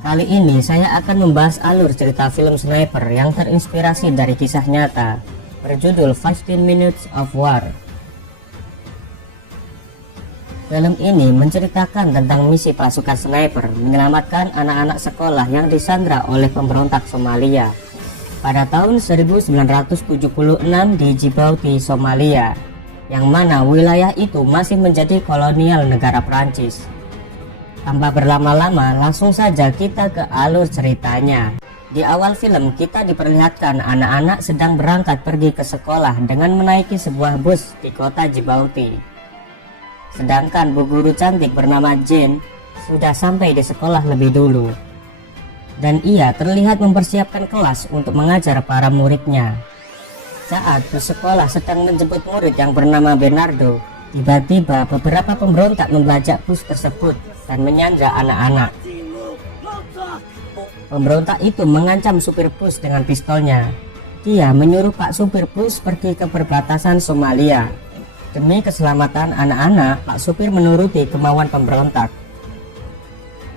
Kali ini saya akan membahas alur cerita film sniper yang terinspirasi dari kisah nyata berjudul 15 Minutes of War. Film ini menceritakan tentang misi pasukan sniper menyelamatkan anak-anak sekolah yang disandra oleh pemberontak Somalia pada tahun 1976 di Djibouti, Somalia, yang mana wilayah itu masih menjadi kolonial negara Prancis. Tanpa berlama-lama, langsung saja kita ke alur ceritanya. Di awal film kita diperlihatkan anak-anak sedang berangkat pergi ke sekolah dengan menaiki sebuah bus di kota Djibouti. Sedangkan bu guru cantik bernama Jane sudah sampai di sekolah lebih dulu. Dan ia terlihat mempersiapkan kelas untuk mengajar para muridnya. Saat bus sekolah sedang menjemput murid yang bernama Bernardo, tiba-tiba beberapa pemberontak membajak bus tersebut dan menyandra anak-anak. Pemberontak itu mengancam supir bus dengan pistolnya. Dia menyuruh Pak supir bus pergi ke perbatasan Somalia. Demi keselamatan anak-anak, Pak supir menuruti kemauan pemberontak.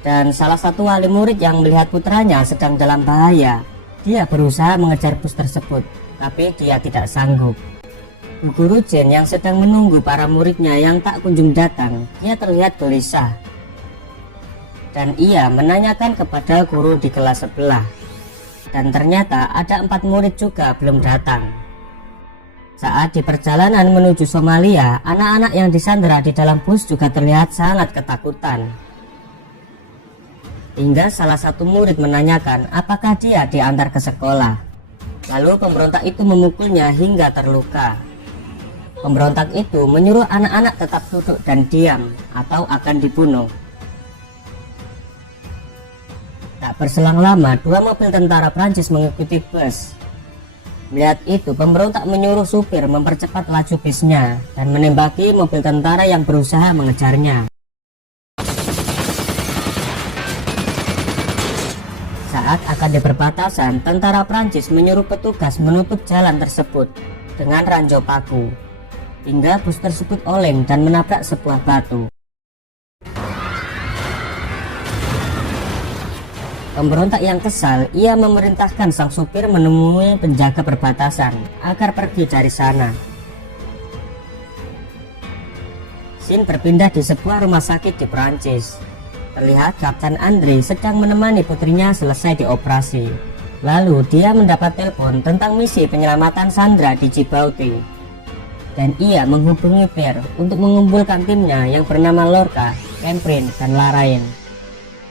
Dan salah satu wali murid yang melihat putranya sedang dalam bahaya, dia berusaha mengejar bus tersebut, tapi dia tidak sanggup. Guru Jane yang sedang menunggu para muridnya yang tak kunjung datang, dia terlihat gelisah. Dan ia menanyakan kepada guru di kelas sebelah. Dan ternyata ada 4 murid juga belum datang. Saat di perjalanan menuju Somalia, anak-anak yang disandra di dalam bus juga terlihat sangat ketakutan. Hingga salah satu murid menanyakan apakah dia diantar ke sekolah. Lalu pemberontak itu memukulnya hingga terluka. Pemberontak itu menyuruh anak-anak tetap duduk dan diam atau akan dibunuh. Tak berselang lama, 2 mobil tentara Prancis mengikuti bus. Melihat itu, pemberontak menyuruh supir mempercepat laju busnya dan menembaki mobil tentara yang berusaha mengejarnya. Saat akan di perbatasan, tentara Prancis menyuruh petugas menutup jalan tersebut dengan ranjau paku, hingga bus tersebut oleng dan menabrak sebuah batu. Pemberontak yang kesal, ia memerintahkan sang supir menemui penjaga perbatasan agar pergi dari sana. Scene berpindah di sebuah rumah sakit di Prancis. Terlihat Kapten Andre sedang menemani putrinya selesai dioperasi. Lalu dia mendapat telepon tentang misi penyelamatan sandra di Djibouti. Dan ia menghubungi Pierre untuk mengumpulkan timnya yang bernama Lorca, Catherine, dan Laraine.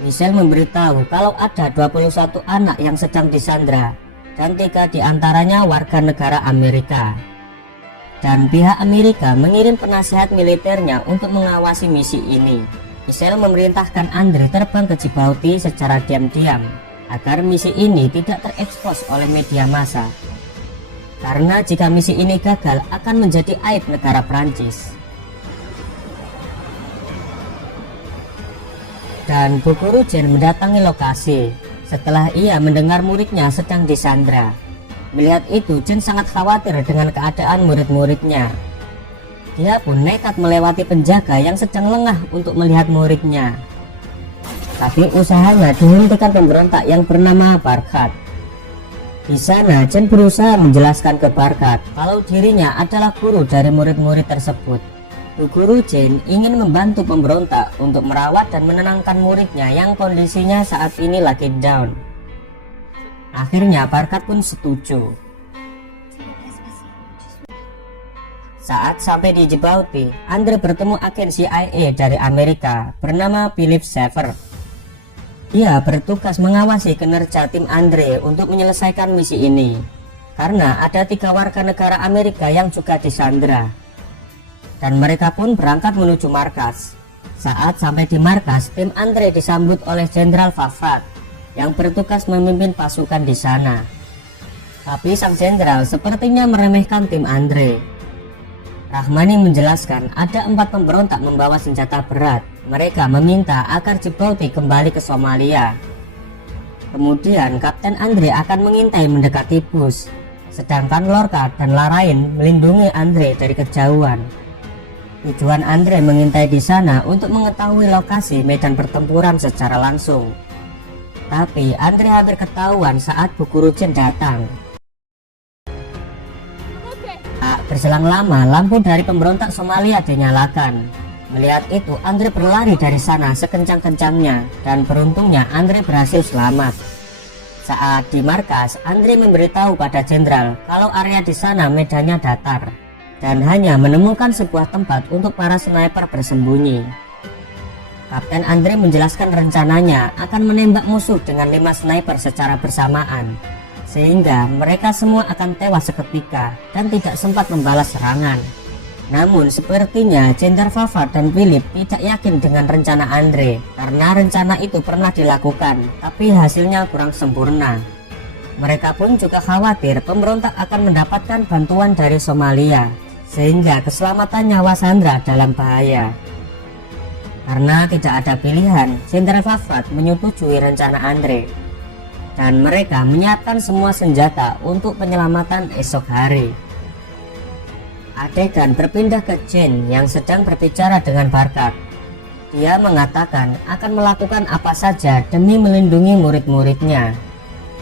Michelle memberitahu kalau ada 21 anak yang sedang disandra dan 3 diantaranya warga negara Amerika. Dan pihak Amerika mengirim penasihat militernya untuk mengawasi misi ini. Michelle memerintahkan Andre terbang ke Djibouti secara diam-diam agar misi ini tidak terekspos oleh media massa. Karena jika misi ini gagal akan menjadi aib negara Prancis. Dan bu guru Jane mendatangi lokasi setelah ia mendengar muridnya sedang disandra. Melihat itu, Jane sangat khawatir dengan keadaan murid-muridnya. Dia pun nekat melewati penjaga yang sedang lengah untuk melihat muridnya. Tapi usahanya dihentikan pemberontak yang bernama Barkat. Di sana, Jane berusaha menjelaskan ke Barkat kalau dirinya adalah guru dari murid-murid tersebut. Bu guru Jane ingin membantu pemberontak untuk merawat dan menenangkan muridnya yang kondisinya saat ini lagi down. Akhirnya Barkat pun setuju. Saat sampai di Djibouti, Andre bertemu agen CIA dari Amerika bernama Philip Schaeffer. Dia bertugas mengawasi kinerja tim Andre untuk menyelesaikan misi ini, karena ada 3 warga negara Amerika yang juga disandra. Dan mereka pun berangkat menuju markas. Saat sampai di markas, tim Andre disambut oleh Jenderal Fafat yang bertugas memimpin pasukan di sana. Tapi sang jenderal sepertinya meremehkan tim Andre. Rahmani menjelaskan ada 4 pemberontak membawa senjata berat. Mereka meminta agar Djibouti kembali ke Somalia. Kemudian Kapten Andre akan mengintai mendekati bus, sedangkan Lorca dan Laraine melindungi Andre dari kejauhan. Tujuan Andre mengintai di sana untuk mengetahui lokasi medan pertempuran secara langsung. Tapi Andre hampir ketahuan saat Bu Guru Chen datang. Tak berselang lama, lampu dari pemberontak Somalia dinyalakan. Melihat itu, Andre berlari dari sana sekencang-kencangnya, dan beruntungnya Andre berhasil selamat. Saat di markas, Andre memberitahu pada jenderal kalau area di sana medannya datar dan hanya menemukan sebuah tempat untuk para sniper bersembunyi. Kapten Andre menjelaskan rencananya akan menembak musuh dengan 5 sniper secara bersamaan, sehingga mereka semua akan tewas seketika dan tidak sempat membalas serangan. Namun sepertinya Jenderal Fafard dan Philip tidak yakin dengan rencana Andre, karena rencana itu pernah dilakukan tapi hasilnya kurang sempurna. Mereka pun juga khawatir pemberontak akan mendapatkan bantuan dari Somalia, sehingga keselamatan nyawa Sandra dalam bahaya. Karena tidak ada pilihan, Jenderal Fafard menyetujui rencana Andre, dan mereka menyiapkan semua senjata untuk penyelamatan esok hari. Adegan berpindah ke Chen yang sedang berbicara dengan Barkat. Dia mengatakan akan melakukan apa saja demi melindungi murid-muridnya.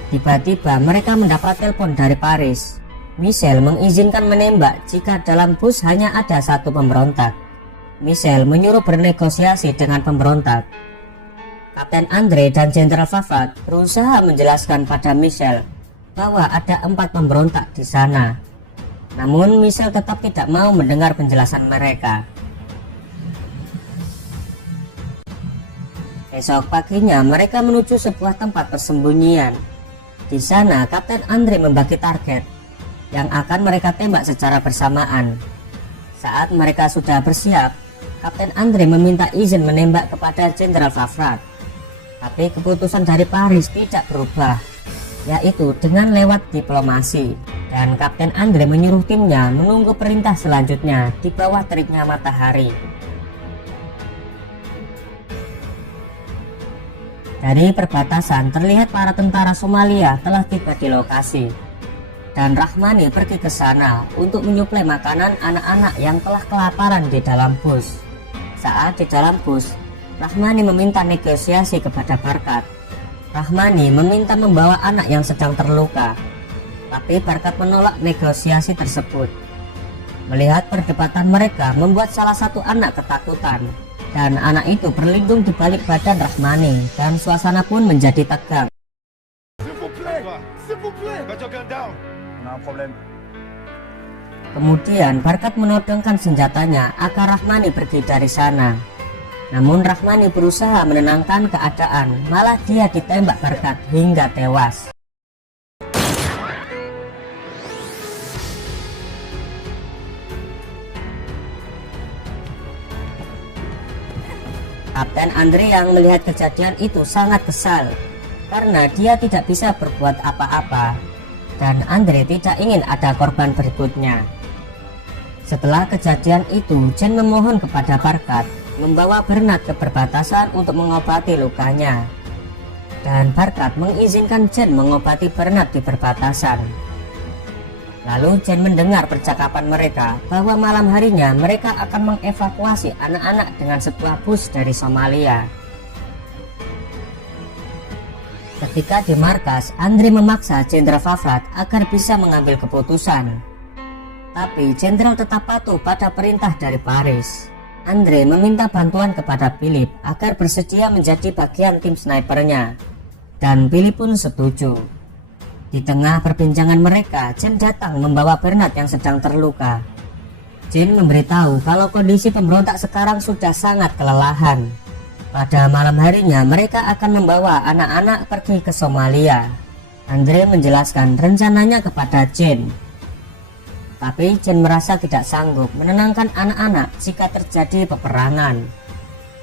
Tiba-tiba mereka mendapat telepon dari Paris. Michelle mengizinkan menembak jika dalam bus hanya ada satu pemberontak. Michelle menyuruh bernegosiasi dengan pemberontak. Kapten Andre dan Jenderal Fafard berusaha menjelaskan pada Michelle bahwa ada 4 pemberontak di sana. Namun Michelle tetap tidak mau mendengar penjelasan mereka. Esok paginya mereka menuju sebuah tempat persembunyian. Di sana Kapten Andre membagi target yang akan mereka tembak secara bersamaan. Saat mereka sudah bersiap, Kapten Andre meminta izin menembak kepada Jenderal Fafard. Tapi keputusan dari Paris tidak berubah, yaitu dengan lewat diplomasi. Dan Kapten Andre menyuruh timnya menunggu perintah selanjutnya di bawah teriknya matahari. Dari perbatasan terlihat para tentara Somalia telah tiba di lokasi, dan Rahmani pergi ke sana untuk menyuplai makanan anak-anak yang telah kelaparan di dalam bus. Saat di dalam bus, Rahmani meminta negosiasi kepada Barkat. Rahmani meminta membawa anak yang sedang terluka, tapi Barkat menolak negosiasi tersebut. Melihat perdebatan mereka membuat salah satu anak ketakutan, dan anak itu berlindung di balik badan Rahmani, dan suasana pun menjadi tegang. Kemudian Barkat menodongkan senjatanya agar Rahmani pergi dari sana. Namun Rahmani berusaha menenangkan keadaan, malah dia ditembak Barkat hingga tewas. Kapten Andre yang melihat kejadian itu sangat kesal, karena dia tidak bisa berbuat apa-apa, dan Andre tidak ingin ada korban berikutnya. Setelah kejadian itu, Chen memohon kepada Barkat membawa Bernard ke perbatasan untuk mengobati lukanya, dan Barkat mengizinkan Chen mengobati Bernard di perbatasan. Lalu Chen mendengar percakapan mereka bahwa malam harinya mereka akan mengevakuasi anak-anak dengan sebuah bus dari Somalia. Ketika di markas, Andre memaksa Jenderal Fafard agar bisa mengambil keputusan. Tapi Jenderal tetap patuh pada perintah dari Paris. Andre meminta bantuan kepada Philip agar bersedia menjadi bagian tim snipernya, dan Philip pun setuju. Di tengah perbincangan mereka, Chen datang membawa Bernard yang sedang terluka. Chen memberitahu kalau kondisi pemberontak sekarang sudah sangat kelelahan. Pada malam harinya mereka akan membawa anak-anak pergi ke Somalia. Andre menjelaskan rencananya kepada Chen. Tapi Chen merasa tidak sanggup menenangkan anak-anak jika terjadi peperangan,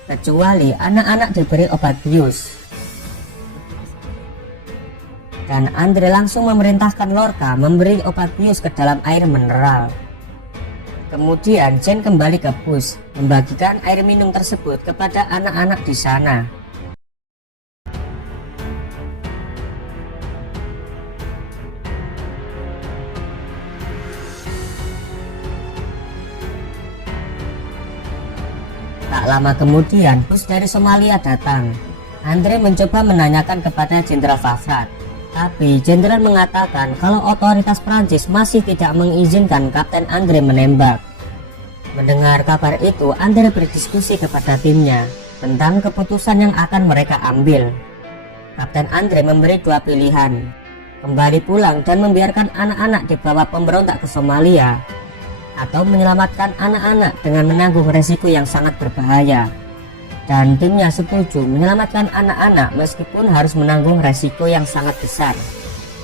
kecuali anak-anak diberi obat bius. Dan Andre langsung memerintahkan Lorca memberi obat bius ke dalam air mineral. Kemudian Chen kembali ke bus, membagikan air minum tersebut kepada anak-anak di sana. Tak lama kemudian bus dari Somalia datang. Andre mencoba menanyakan kepada Jenderal Fafrat, tapi Jenderal mengatakan kalau otoritas Prancis masih tidak mengizinkan Kapten Andre menembak. Mendengar kabar itu, Andre berdiskusi kepada timnya tentang keputusan yang akan mereka ambil. Kapten Andre memberi dua pilihan: kembali pulang dan membiarkan anak-anak dibawa pemberontak ke Somalia, atau menyelamatkan anak-anak dengan menanggung resiko yang sangat berbahaya. Dan timnya setuju menyelamatkan anak-anak meskipun harus menanggung resiko yang sangat besar,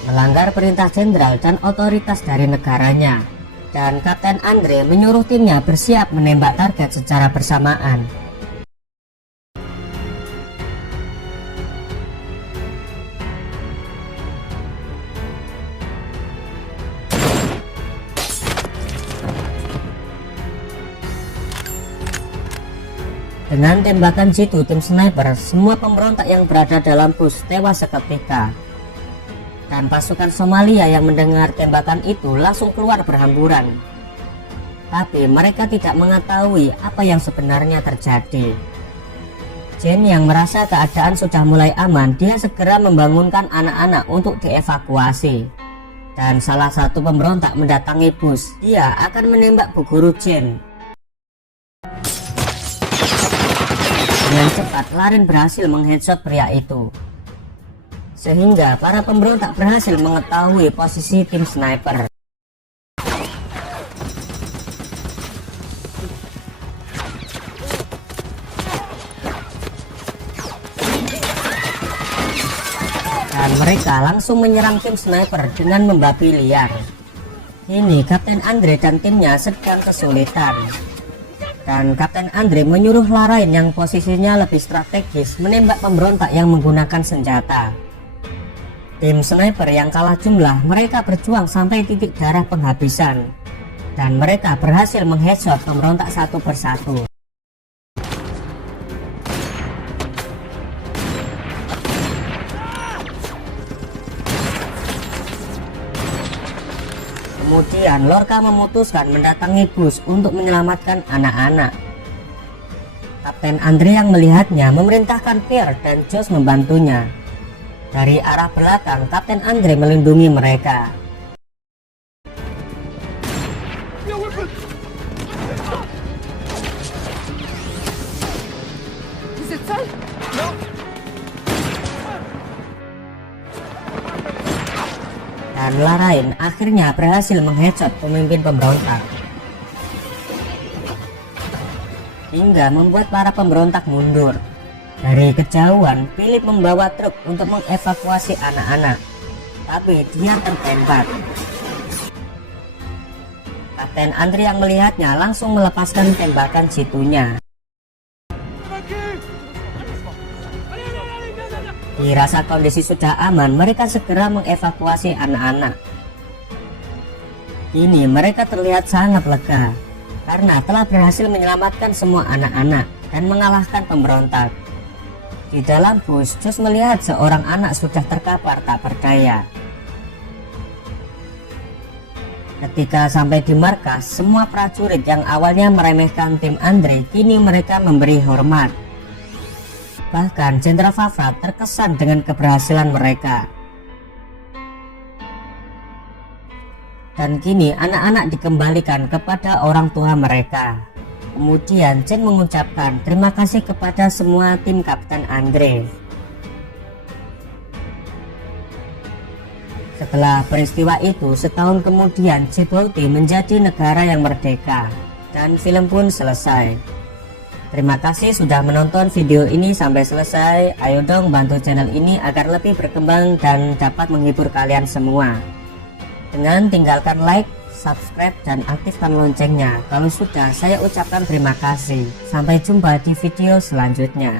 melanggar perintah jenderal dan otoritas dari negaranya. Dan Kapten Andre menyuruh timnya bersiap menembak target secara bersamaan. Dengan tembakan jitu tim sniper, semua pemberontak yang berada dalam bus tewas seketika. Dan pasukan Somalia yang mendengar tembakan itu langsung keluar berhamburan. Tapi mereka tidak mengetahui apa yang sebenarnya terjadi. Jen yang merasa keadaan sudah mulai aman, dia segera membangunkan anak-anak untuk dievakuasi. Dan salah satu pemberontak mendatangi bus. Dia akan menembak Bu Guru Jen. Dengan cepat, Larin berhasil mengheadshot pria itu, sehingga para pemberontak berhasil mengetahui posisi tim sniper. Dan mereka langsung menyerang tim sniper dengan membabi liar. Kini Kapten Andre dan timnya sedang kesulitan. Dan Kapten Andre menyuruh Larain yang posisinya lebih strategis menembak pemberontak yang menggunakan senjata. Tim sniper yang kalah jumlah, mereka berjuang sampai titik darah penghabisan. Dan mereka berhasil mengheadshot pemberontak satu persatu. Kemudian Lorca memutuskan mendatangi bus untuk menyelamatkan anak-anak. Kapten Andre yang melihatnya memerintahkan Pierre dan Josh membantunya. Dari arah belakang, Kapten Andre melindungi mereka. Dan Larain akhirnya berhasil mengheadshot pemimpin pemberontak, hingga membuat para pemberontak mundur. Dari kejauhan, Philip membawa truk untuk mengevakuasi anak-anak, tapi dia tertembak. Kapten Andre yang melihatnya langsung melepaskan tembakan jitunya. Dirasa kondisi sudah aman, mereka segera mengevakuasi anak-anak. Kini mereka terlihat sangat lega karena telah berhasil menyelamatkan semua anak-anak dan mengalahkan pemberontak. Di dalam bus, Josh melihat seorang anak sudah terkapar tak berdaya. Ketika sampai di markas, semua prajurit yang awalnya meremehkan tim Andre, kini mereka memberi hormat. Bahkan Jenderal Fafrat terkesan dengan keberhasilan mereka. Dan kini anak-anak dikembalikan kepada orang tua mereka. Kemudian Jen mengucapkan terima kasih kepada semua tim Kapten Andre. Setelah peristiwa itu, setahun kemudian Djibouti menjadi negara yang merdeka. Dan film pun selesai. Terima kasih sudah menonton video ini sampai selesai. Ayo dong bantu channel ini agar lebih berkembang dan dapat menghibur kalian semua. Dengan tinggalkan like, subscribe, dan aktifkan loncengnya. Kalau sudah, saya ucapkan terima kasih. Sampai jumpa di video selanjutnya.